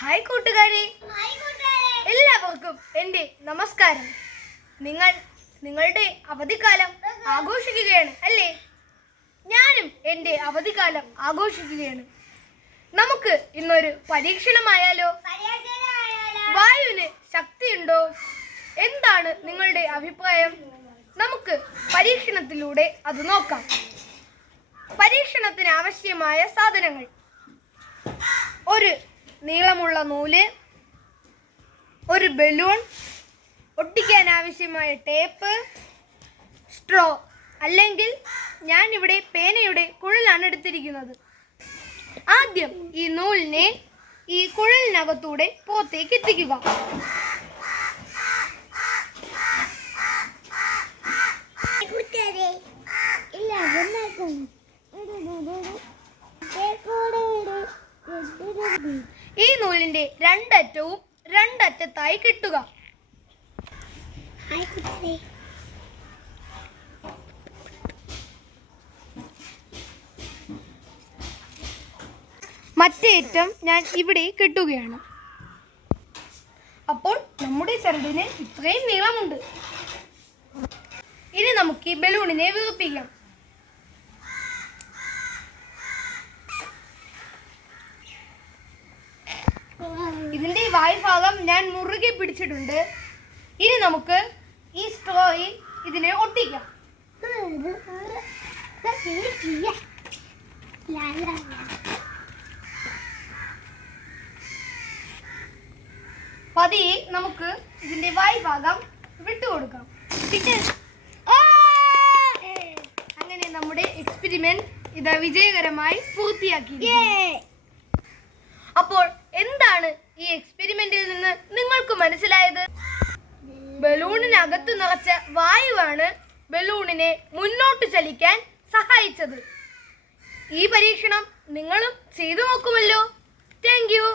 Hi കൂട്ടുകാരെ, എല്ലാവർക്കും എൻ്റെ നമസ്കാരം. നിങ്ങളുടെ അവധിക്കാലം ആഘോഷിക്കുകയാണ് അല്ലേ? ഞാനും എൻ്റെ അവധിക്കാലം ആഘോഷിക്കുകയാണ്. നമുക്ക് ഇന്നൊരു പരീക്ഷണമായാലോ? വായുവിന് ശക്തിയുണ്ടോ? എന്താണ് നിങ്ങളുടെ അഭിപ്രായം? നമുക്ക് പരീക്ഷണത്തിലൂടെ അത് നോക്കാം. പരീക്ഷണത്തിന് ആവശ്യമായ സാധനങ്ങൾ: ഒരു നീളമുള്ള നൂല്, ഒരു ബലൂൺ, ഒട്ടിക്കാൻ ആവശ്യമായ ടേപ്പ്, സ്ട്രോ അല്ലെങ്കിൽ ഞാൻ ഇവിടെ പേനയുടെ കുഴലാണ് എടുത്തിരിക്കുന്നത്. ആദ്യം ഈ നൂലിനെ ഈ കുഴലിനകത്തൂടെ പുറത്തേക്ക് എത്തിക്കുക. ഈ നൂലിന്റെ രണ്ടറ്റവും രണ്ടറ്റത്തായി കെട്ടുക. മറ്റേ അറ്റം ഞാൻ ഇവിടെ കെട്ടുകയാണ്. അപ്പോൾ നമ്മുടെ ചരടിന് ഇത്രയും നീളമുണ്ട്. ഇനി നമുക്ക് ഈ ബലൂണിനെ വീർപ്പിക്കാം. ഇതിന്റെ വായ്ഭാഗം ഞാൻ മുറുകെ പിടിച്ചിട്ടുണ്ട്. ഇനി നമുക്ക് ഈ സ്ട്രോയിൽ ഇതിനെ ഒട്ടിക്കാം. പതിയെ നമുക്ക് ഇതിന്റെ വായ്ഭാഗം വിട്ടുകൊടുക്കാം. അങ്ങനെ നമ്മുടെ എക്സ്പെരിമെന്റ് ഇത് വിജയകരമായി പൂർത്തിയാക്കി. അപ്പോൾ എന്താണ് ഈ എക്സ്പെരിമെന്റിൽ നിന്ന് നിങ്ങൾക്ക് മനസ്സിലായത്? ബലൂണിനകത്ത് നിറച്ച വായുവാണ് ബലൂണിനെ മുന്നോട്ട് ചലിക്കാൻ സഹായിച്ചത്. ഈ പരീക്ഷണം നിങ്ങളും ചെയ്തു നോക്കുമല്ലോ. Thank you.